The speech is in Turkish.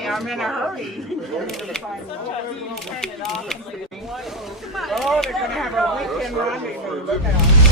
me. I'm in a hurry. Oh, they're going to have a weekend rendezvous. Look out.